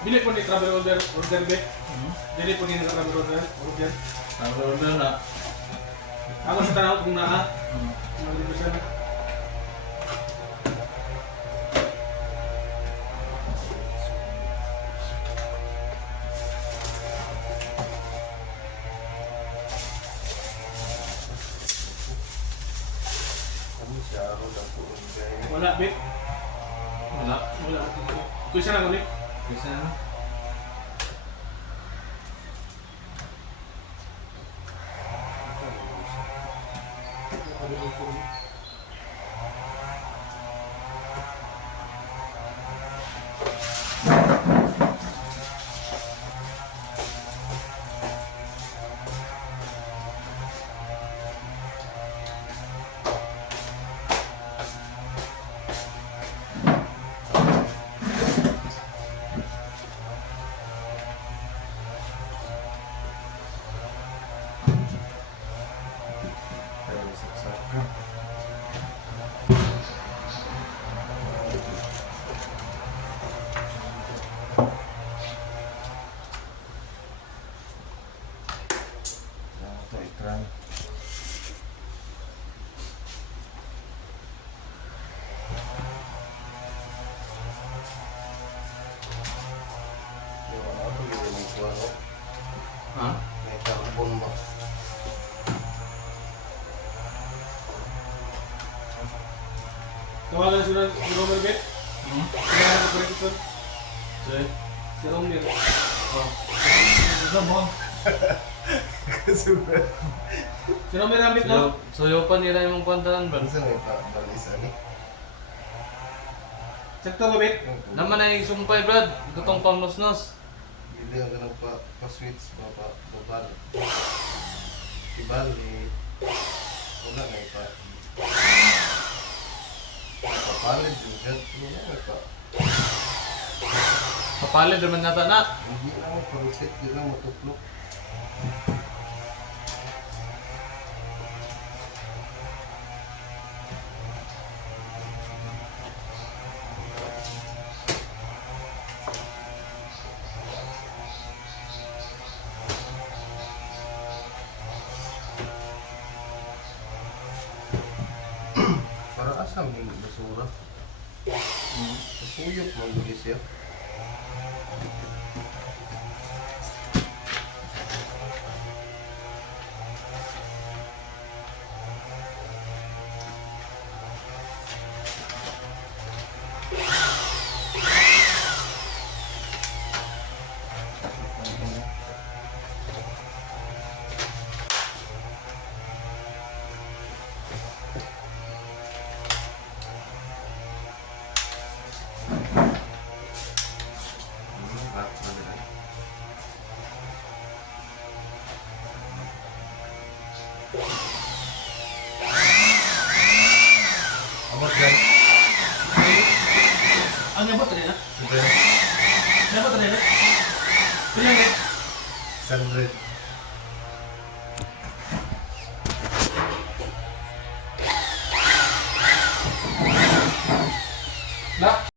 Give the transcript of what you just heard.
Dili po ni travel order be. Dili po ni travel order. Order na. Ako sa tanaw kung naa. Dito siya na. Wala be. Wala. Wala. Kuya na ulit. Bisa na. Ikram. Hah? Tawagan sila si Romer be. Kaya na ko ito. Sige. Si Romer. Oh. Ano mo? Kasugat. Si Romer ambit no. Suyo pa nila yung kwantahan ba? Ano may balisa ni? Sakto ba be? Naman ay sumpay brad. Gutong pamnosnos. Hindi ang ganang pa-switch, babal. Ibal ni... Wala na ipa. Papalit yung head niya na pa. Kapalid naman nata na. Hindi na mo parusit, hindi na mo tuklok. Para asam yung basura. Kasuyok mong gulis ya. Abot yan. Ang nabot rin na. Super. Nabot rin na. Kailan be? 100.